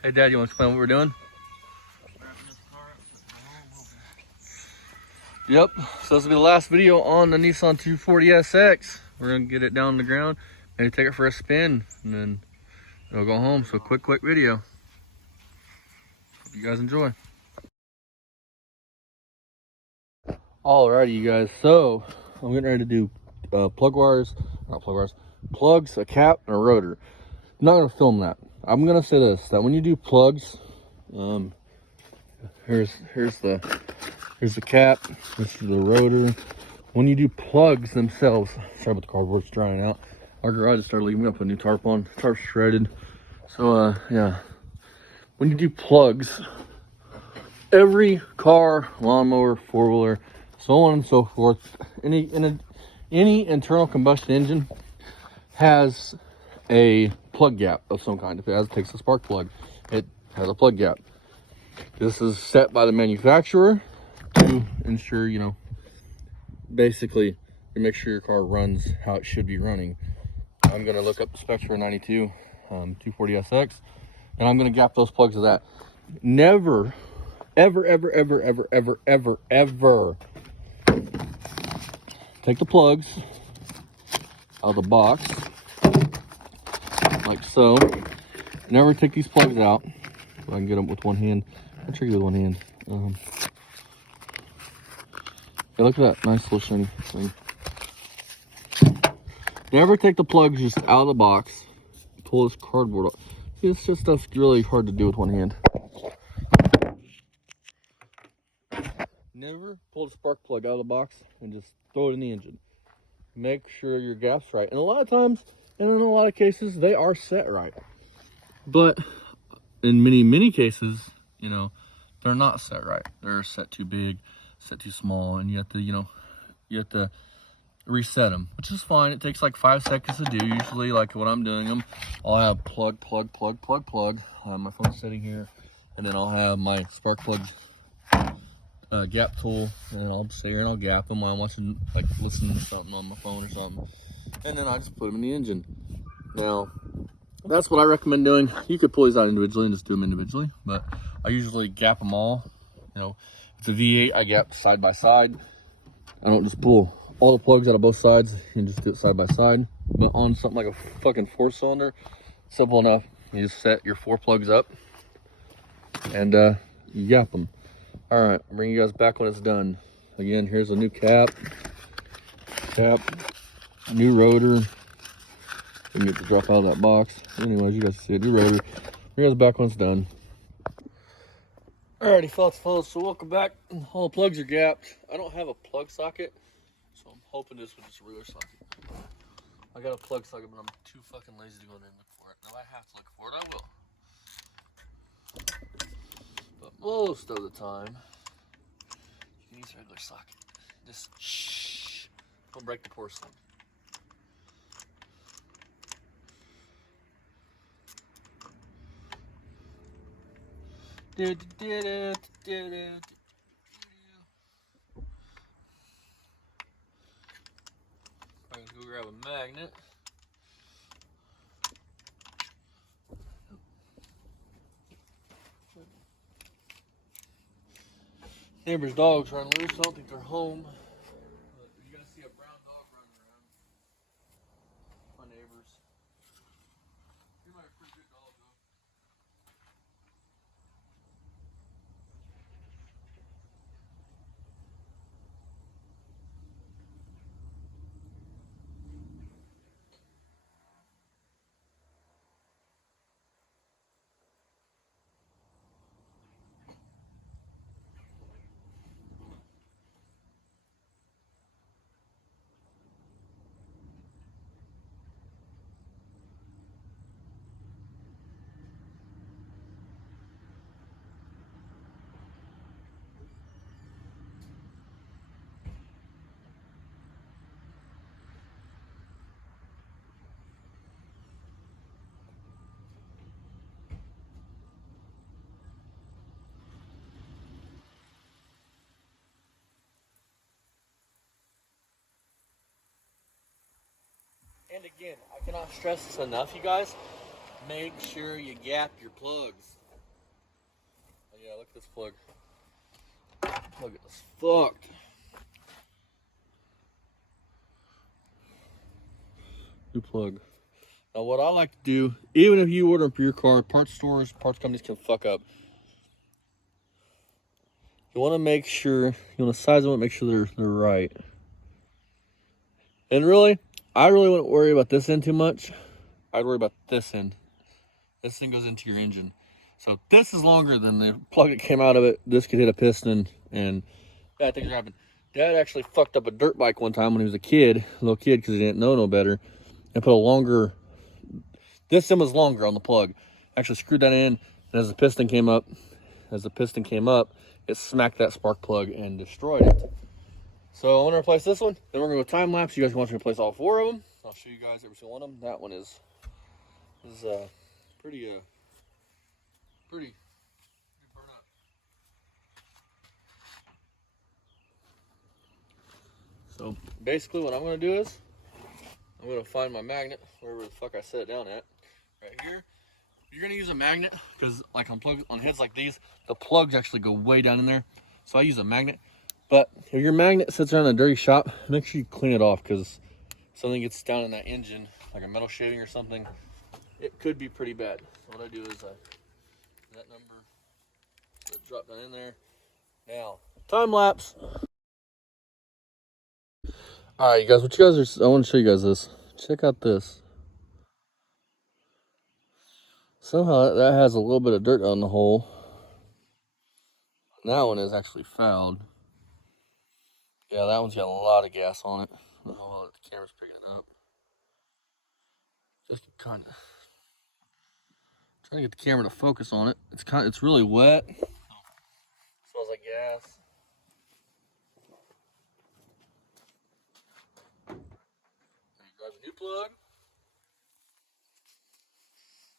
Hey, Dad, you want to explain what we're doing? Yep, so this will be the last video on the Nissan 240SX. We're going to get it down on the ground, maybe take it for a spin, and then it'll go home. So quick video. Hope you guys enjoy. Alrighty, you guys, so I'm getting ready to do plugs, a cap, and a rotor. I'm not going to film that. I'm going to say this, that when you do plugs, here's the cap, this is the rotor. When you do plugs themselves, sorry about the cardboard's drying out. Our garage started leaking. We got to put a new tarp on. Tarp's shredded. So yeah, when you do plugs, every car, lawnmower, four-wheeler, so on and so forth, any internal combustion engine has a plug gap of some kind. If it takes a spark plug, it has a plug gap. This is set by the manufacturer to ensure, you know, basically you make sure your car runs how it should be running. I'm going to look up the specs for a 92 240SX, and I'm going to gap those plugs to that. Never, ever take the plugs out of the box like so. Never take these plugs out. So I can get them with one hand. I'll try to with one hand. Yeah, look at that nice little shiny thing. Never take the plugs just out of the box. Pull this cardboard off. It's just stuff really hard to do with one hand. Never pull the spark plug out of the box and just throw it in the engine. Make sure your gap's right. And a lot of times, and in a lot of cases, they are set right. But in many cases, you know, they're not set right. They're set too big, set too small, and you have to, you have to reset them, which is fine. It takes like 5 seconds to do. Usually, like when I'm doing them, I'll have plug. My phone's sitting here, and then I'll have my spark plug gap tool, and then I'll sit here and I'll gap them while I'm watching, like listening to something on my phone or something, and then I just put them in the engine. Now, that's what I recommend doing. You could pull these out individually and just do them individually, but I usually gap them all. You know, if it's a V8, I gap side by side. I don't just pull all the plugs out of both sides and just do it side by side. But on something like a fucking 4-cylinder, simple enough. You just set your 4 plugs up and you gap them. All right, I'll bring you guys back when it's done. Again, here's a new cap, new rotor. You can get the drop out of that box. Anyways, you guys see a new rotor. Bring you guys back when it's done. Alrighty, fellas, so welcome back. All the plugs are gapped. I don't have a plug socket, so I'm hoping this was just a regular socket. I got a plug socket, but I'm too fucking lazy to go in there and look for it. Now, if I have to look for it, I will. But most of the time, you can use a regular socket. Just shh. Don't break the porcelain. I'm gonna go grab a magnet. Neighbor's dogs run loose. I don't think they're home. But you're gonna see a brown dog running around. My neighbors. He might be a pretty good dog though. And again, I cannot stress this enough, you guys. Make sure you gap your plugs. Yeah, look at this plug. Plug is fucked. New plug. Now, what I like to do, even if you order them for your car, parts stores, parts companies can fuck up. You want to make sure, you want to size them up, make sure they're right. And really, I really wouldn't worry about this end too much. I'd worry about this end. This thing goes into your engine. So this is longer than the plug that came out of it. This could hit a piston, and bad things are happening. Dad actually fucked up a dirt bike one time when he was a little kid, because he didn't know no better, and put a longer, this end was longer on the plug. Actually screwed that in, and as the piston came up, it smacked that spark plug and destroyed it. So I want to replace this one. Then we're going to go time lapse. You guys want to replace all 4 of them. I'll show you guys every single one of them. That one is pretty burnt up. So basically what I'm going to do is I'm going to find my magnet wherever the fuck I set it down at. Right here. You're going to use a magnet because like on heads like these, the plugs actually go way down in there. So I use a magnet. But if your magnet sits around in a dirty shop, make sure you clean it off, because something gets down in that engine, like a metal shaving or something, it could be pretty bad. So what I do is that number, drop down in there. Now, time lapse. All right, you guys, I want to show you guys this. Check out this. Somehow that has a little bit of dirt on the hole. That one is actually fouled. Yeah, that one's got a lot of gas on it. I don't know how the camera's picking it up. Just kind of trying to get the camera to focus on it. It's really wet. Smells like gas. There you grab a new plug.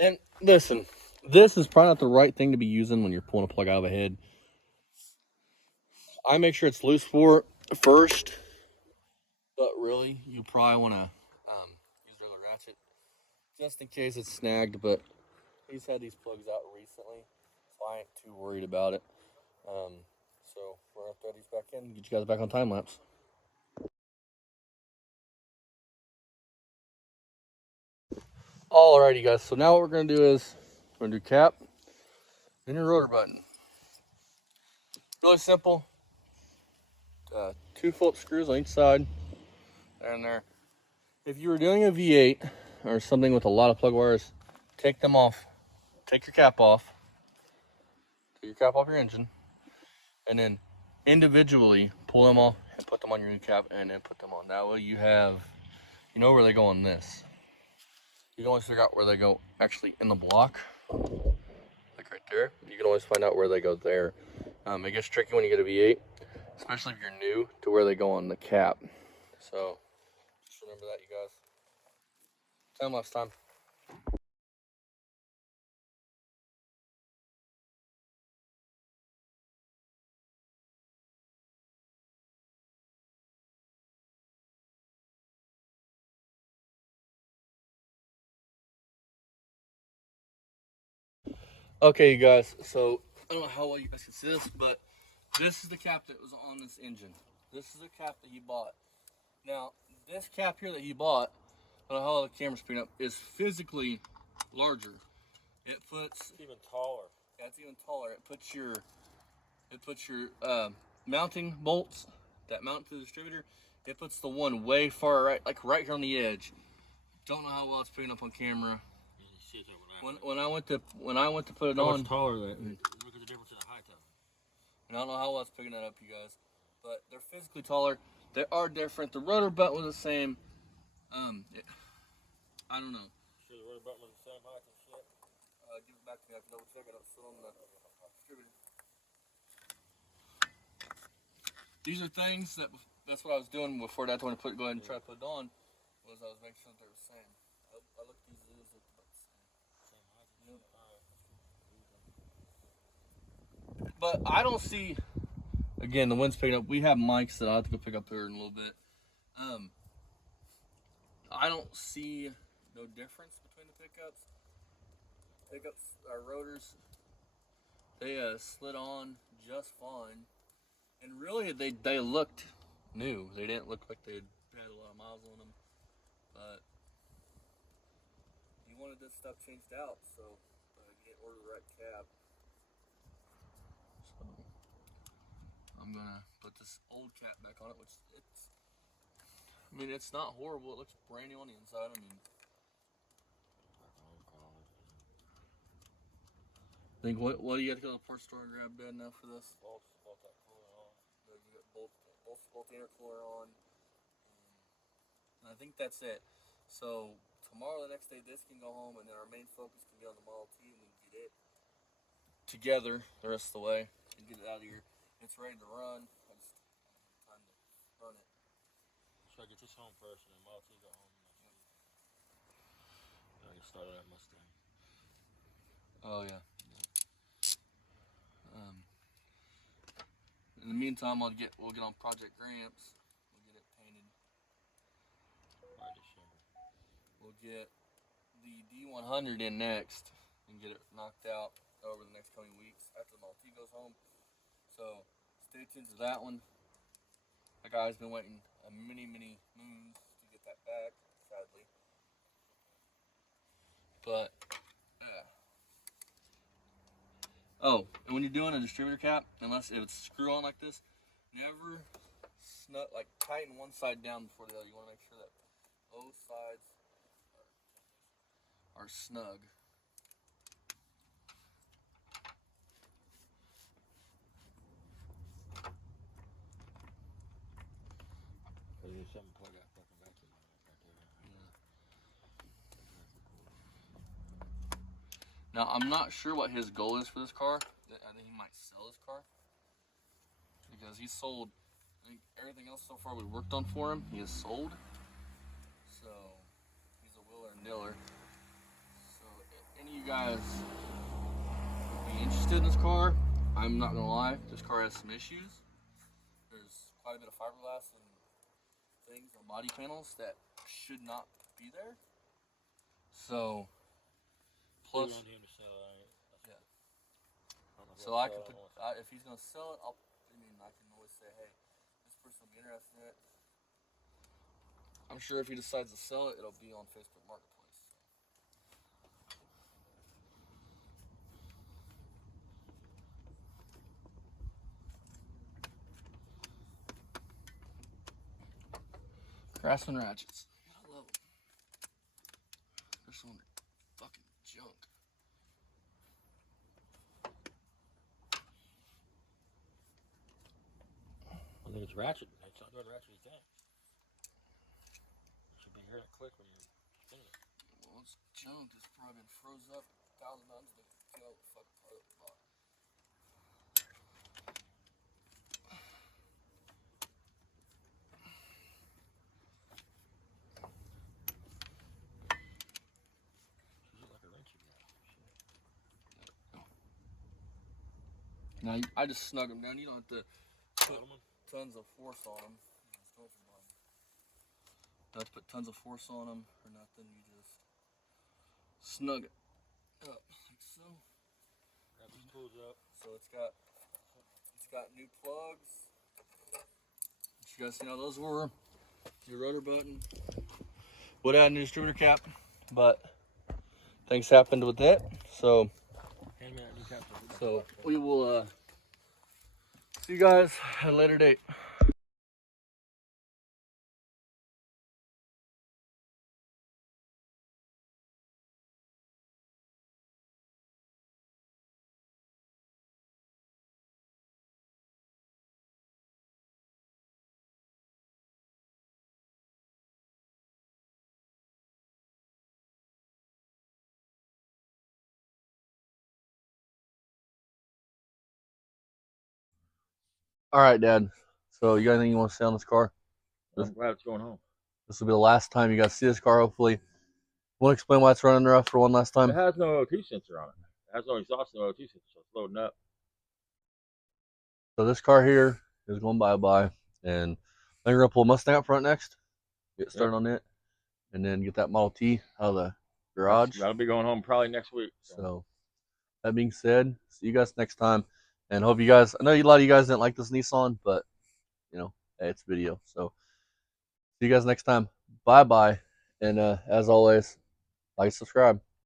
And listen, this is probably not the right thing to be using when you're pulling a plug out of a head. I make sure it's loose for it first, but really, you probably want to use a regular ratchet just in case it's snagged. But he's had these plugs out recently, so I ain't too worried about it. So we're gonna throw these back in and get you guys back on time lapse. Alrighty, guys. So now what we're gonna do is we're gonna do cap, then your rotor button. Really simple. 2 Phillips screws on each side, and there. If you were doing a V8 or something with a lot of plug wires, take them off. Take your cap off. Take your cap off your engine, and then individually pull them off and put them on your new cap, and then put them on. That way you know where they go on this. You can always figure out where they go actually in the block, like right there. You can always find out where they go there. It gets tricky when you get a V8, especially if you're new to where they go on the cap. So just remember that, you guys. Time lapse time. Okay, you guys, so I don't know how well you guys can see this, but this is the cap that was on this engine. This is the cap that he bought. Now, this cap here that he bought, I don't know how the camera's picking up, is physically larger. It's even taller. Yeah, it's even taller. It puts your mounting bolts that mount to the distributor. It puts the one way far right, like right here on the edge. Don't know how well it's picking up on camera. When I went to put it on, taller than. Look at the difference in the height of it. And I don't know how well it's picking that up, you guys, but they're physically taller. They are different. The rotor button was the same. I don't know. Sure, the rotor button was the same height and shit. Give it back to me. I can double check it. It's still on the distributor. These are things that's what I was doing before that. When I go ahead and try to put it on, was I was making sure that they were the same. I looked at these. But I don't see, again, the wind's picking up. We have mics that I'll have to go pick up here in a little bit. I don't see no difference between the pickups. Our rotors, They slid on just fine, and really they looked new. They didn't look like they had a lot of miles on them, but he wanted this stuff changed out, so he didn't order the right cab. So I'm gonna put this old cap back on it, which it's not horrible. It looks brand new on the inside. What do you got to go to the parts store and grab, Dad, now for this? Bolt that cooler on. You got both the intercooler on, and I think that's it. So tomorrow, the next day, this can go home, and then our main focus can be on the Model T, and we can get it together the rest of the way and get it out of here. It's ready to run. I just time to run it. Try to get this home first, and then Model T go home next week. Then I can start on that Mustang. Oh yeah. In the meantime, we'll get on Project Gramps. We'll get it painted. By December. We'll get the D100 in next and get it knocked out over the next coming weeks after the Model T goes home. So stay tuned to that one. That guy's been waiting many moons to get that back, sadly. But yeah. Oh, and when you're doing a distributor cap, unless if it's screw on like this, never tighten one side down before the other. You want to make sure that both sides are snug. There's something to plug that fucking vacuum on it right there. Now, I'm not sure what his goal is for this car. I think he might sell this car. Because he sold, I think everything else so far we worked on for him, he has sold. So, he's a willer and niller. So, if any of you guys would be interested in this car, I'm not going to lie, this car has some issues. There's quite a bit of fiberglass and things on body panels that should not be there. So, plus, Yeah. so I could put, if he's gonna sell it, I can always say, hey, this person will be interested in it. I'm sure if he decides to sell it, it'll be on Facebook Marketplace. Craftsman ratchets. I love them. They're so fucking junk. I think it's ratchet. It's not doing ratchet, you think. You should be hearing it click when you're spinning it. Well, it's junk. It's probably been froze up 1,000 times to get out the fucking part of the box. Like a wrench again. Now, I just snug them down. You don't have to put Bottom one? tons of force on them. Don't have to put tons of force on them or nothing. You just snug it up like so. Wrap these tools up. So it's got new plugs. You guys seen how those were? Your rotor button. Would add a new distributor cap, but things happened with it. So Hand me that new cap. we will see you guys at a later date. All right, Dad. So you got anything you want to say on this car? I'm glad it's going home. This will be the last time you guys see this car, hopefully. Want to explain why it's running rough for one last time? It has no OT sensor on it. It has no exhaust, no OT sensor, so it's loading up. So this car here is going bye-bye, and I think we're going to pull a Mustang up front next, get started on it, and then get that Model T out of the garage. That'll be going home probably next week. So that being said, see you guys next time. And hope you guys, I know a lot of you guys didn't like this Nissan, but, you know, hey, it's video. So see you guys next time. Bye-bye. And as always, like, subscribe.